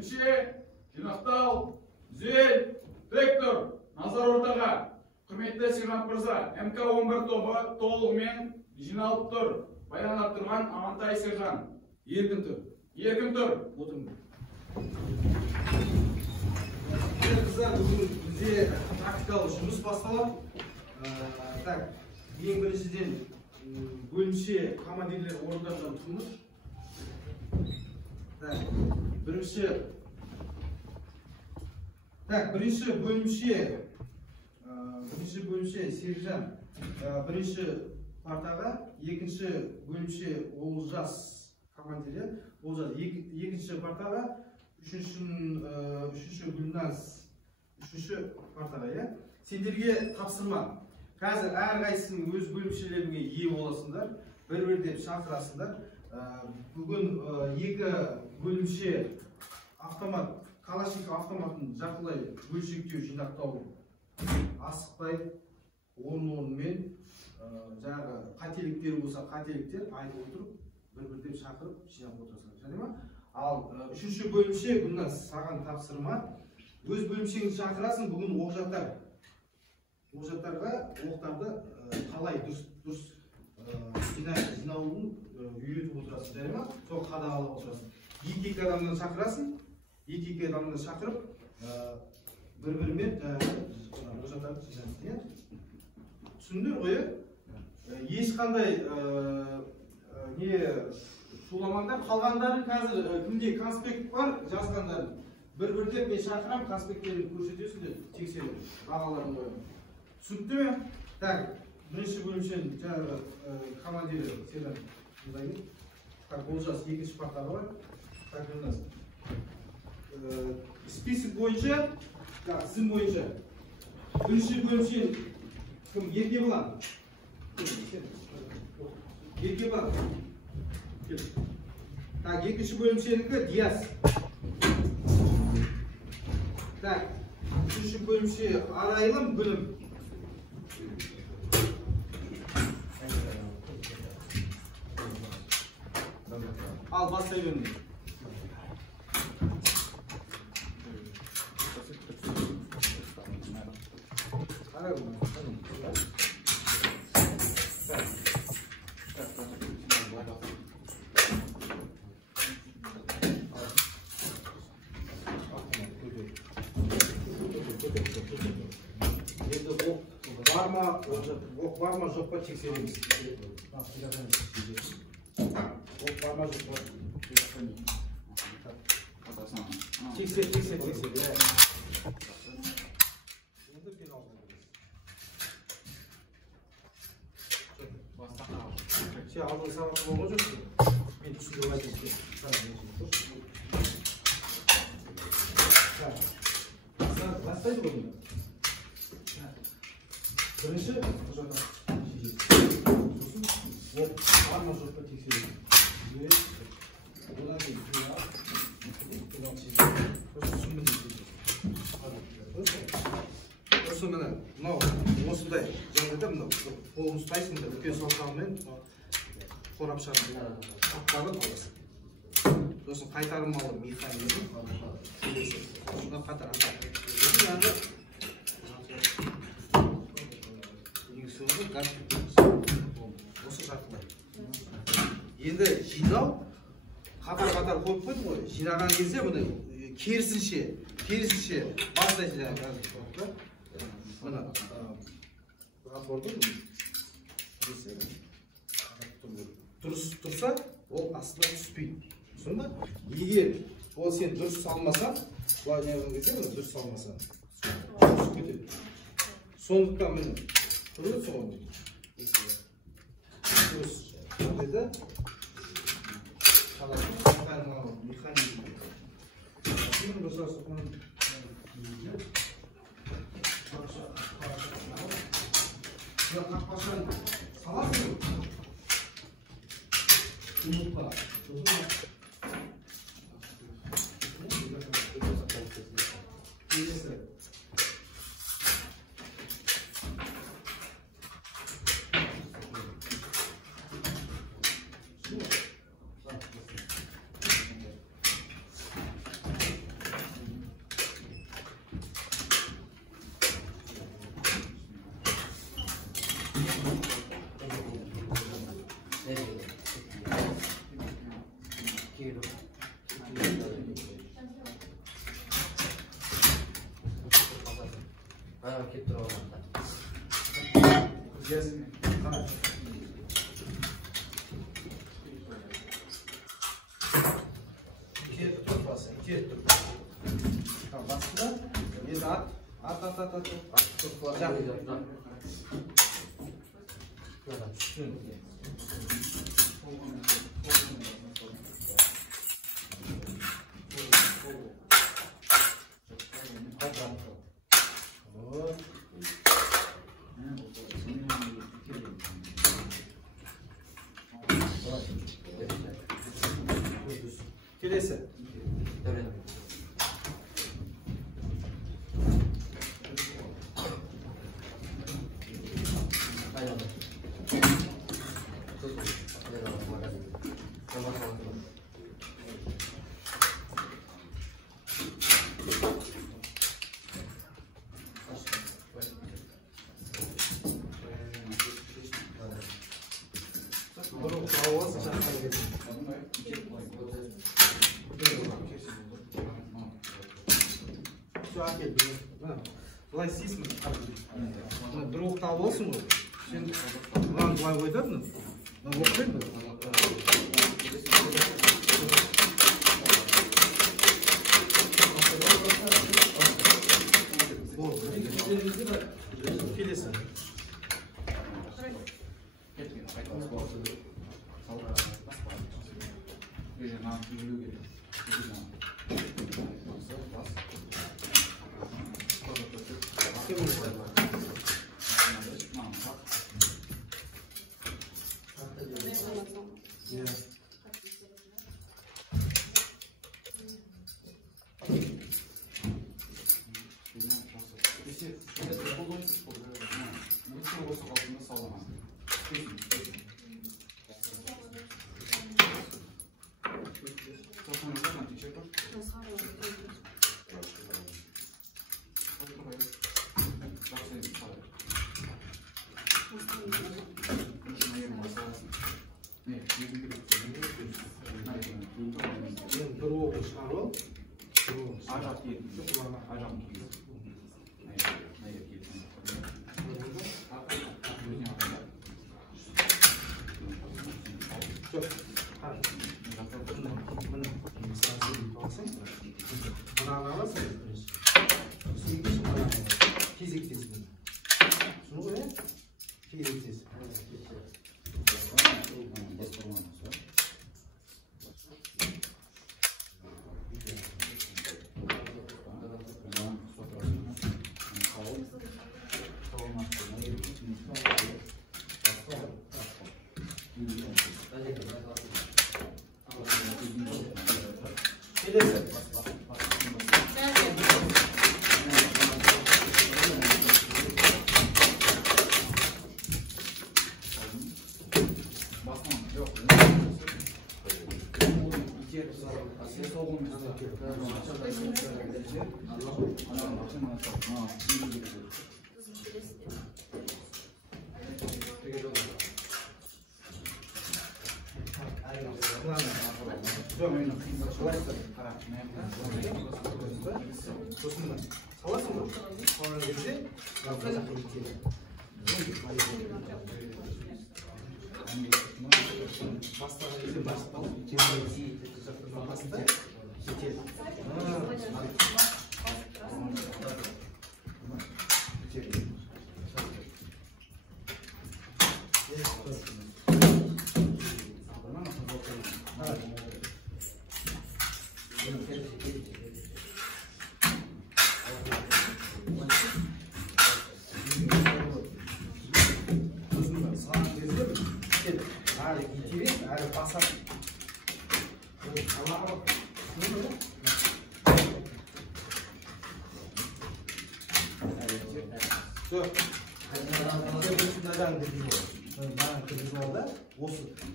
Бірінші, жинақтау, түзел, трактор, назар ортаға. Құрметті сержант мырза, МК-11 тобы толығымен жиналып тұр. Баяндап тұрған Амантай сержант. Еркін тұр. Еркін тұр. Отырыңдар. Қыздар, бүгін бізде практикалық жұмыс басталады. Так, ең біріншіден бөлімше командирлер орындардан тұрмыз. Бірінші бөлімше сержант, бірінші партаға, екінші бөлімше Олжас командирі, Олжас екінші партаға, үшінші Гүлназ, үшінші партаға. Сендерге тапсырма. Қазір әрқайсының өз бөлімшелеріне ие боласыңдар, бір-бірден шақырасыңдар. Бүгін екі бөлімше автомат, Калашников автоматын жартылай бөлшектеу жинақтау асықпай, орын-орынмен жаңағы қателіктер болса қателіктер айтып отырып, бір-бірден шақырып жинап отырасыңдар. Және ма? Ал үшінші бөлімше бұндан саған тапсырма. Өз бөлімшеңді шақырасың, бүгін оқжаттар. Оқжаттарға оқтарды қалай дұрыс жинаудың үйретіп отырасың. Және ма? Сол қадағалап отырасың. Екі адамнан шақырасың, екі адамнан шақырып, бір-бірімен оқжаттарды жинасың. Түсіндіңдер ғой? Ешқандай шуламаңдар. Қалғандарын қазір кімде конспект бар, жазғандарын бір-бірден мен шақырам, конспекттерін көрсетесіңдер, тексеріп, бағаларын қойып. Түсінікті ме? Так, бірінші бөлімшенің жаңағы командирі сержант Мұзайын. Так, Олжас екінші партаға бар. Так, Гүлназ. Список бойынша, тізім бойынша. Бірінші бөлімшен кім? Ерке болан. Ерке болан. Так, екінші бөлімшенікі Диас. Так, үшінші бөлімше Арайлым Гүлім. Al basayı önüne. Var mı yok mu çekseydiniz? Var mı yok mu? Çekse. Şey aldığın sabahı olacak mı? Ben düşündüğüm açık. Bastaydı bunu. Бірінші құжата арма жұртқа тексереді. Одан кейін осы міне мынау осындай жағдайда мынау қолын ұстайсың да үлкен саусағымен қорапшаның қаптарын аласың. Сосын қайтармалы механизм сонда қатар осы жартылай. Енді жинау қатар қойып қойдың ғой. Жинаған кезде бұны керісінше бастайды жаңағы. Мына рапорды дұрыс тұрса, ол астына түспейді. Сонда егер ол сен дұрыс салмасаң, былай неғылған кезде дұрыс салмасаң, түсіп кетеді. Сондықтан міне көреді соңғы. Өз жағдайда қалатын қайтармалы механизм. Қақпашаны саласың ұмытпа. Ketib turaman. Qara. Ketib turpasan, ketib. Tamam, bastı. Endi at. Turpasan. Tushun. Kelesi. Былай істейсің. Бір оқ тауып алсың ғой. Сен бұған былай ойдадың. Оқытайын ба? Келесі. Bir oğul çıkarıl. Ajak yedim. Ajak yedim.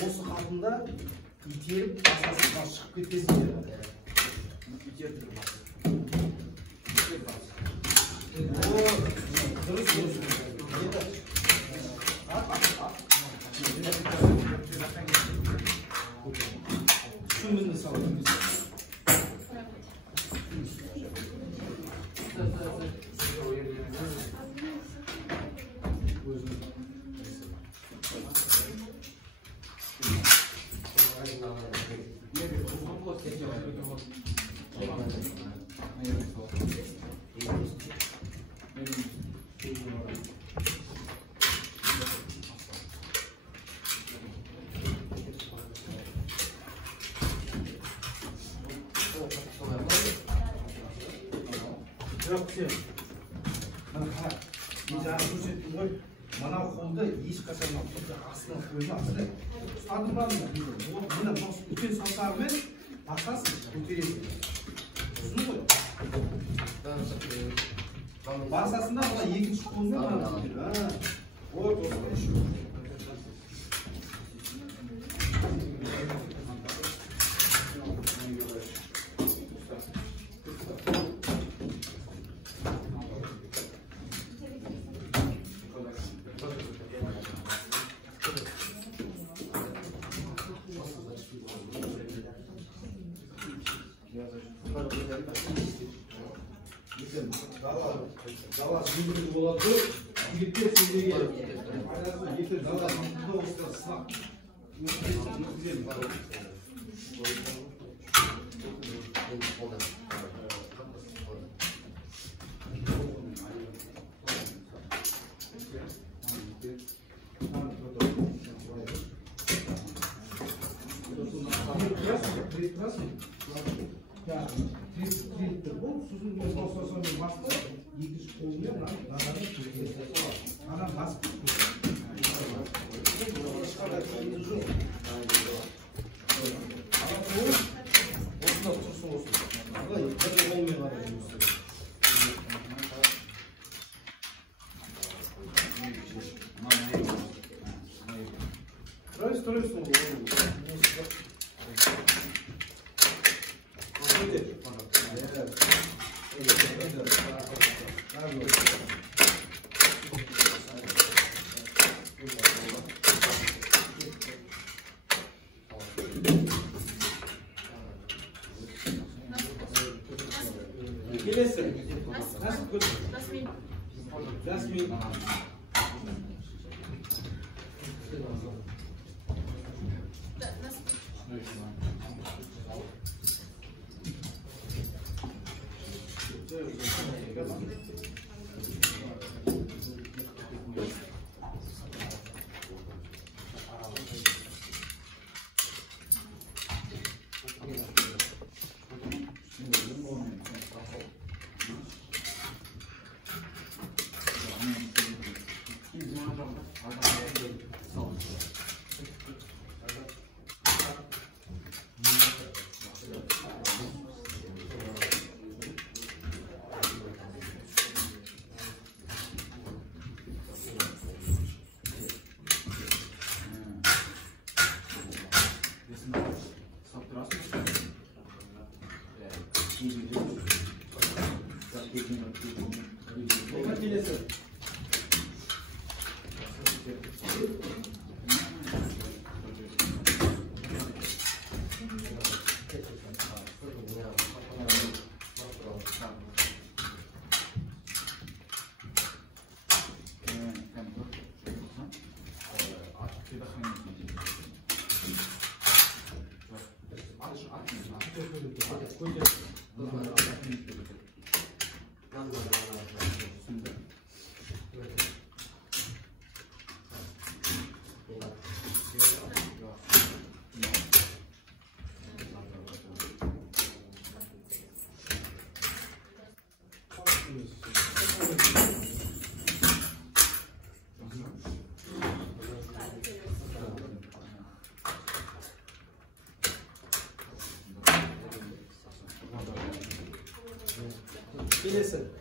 Осы қалпында итеріп басқасынан шығып кетесің. Шумын салып. Mana qo'lda hech qachon aslo qo'ymasdi. Adımlarla buna bütün soslarını basasın, götürüyorsun. Uzun koy. Basasında buna ikinci kolunu var. O şu. Dala sürücü oladı. Birlikte sürücü geldi. Aynen getir dala bu usta sınav. Güzel. Bu sizin konsorsiyonun baskı yetiş oluyor lan. Ana baskı. Jasmine. Gelirsin.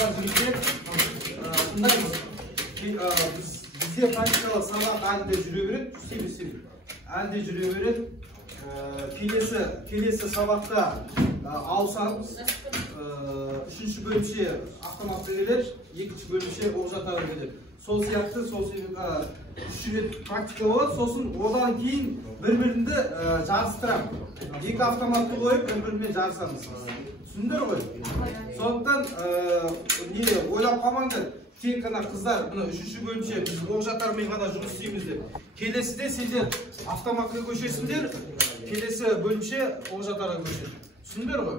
Қыздар жігіттер, мындай бізде практикалық сабақ әлі де жүре береді, әлі де жүре береді. Келесі сабақта ауысамыз. Үшінші бөлімше автоматты келер, екінші бөлімше оқжатары келер. Сол сияқты, сол себебі 3 рет практика болады, сосын одан кейін бір-бірінде жарыстырам. 2 автоматты қойып, бір-бірімен жарысамыз. Түсіндір ғой? Сондықтан ойлап қалмаңдар, тек қана қыздар, үшінші бөлімше біз оқжатармен ғана жұмыс істейміз деп. Келесіде сендер автоматқа көшесіңдер, келесі бөлімше оқжатарға көшеді. Түсіндір ғой?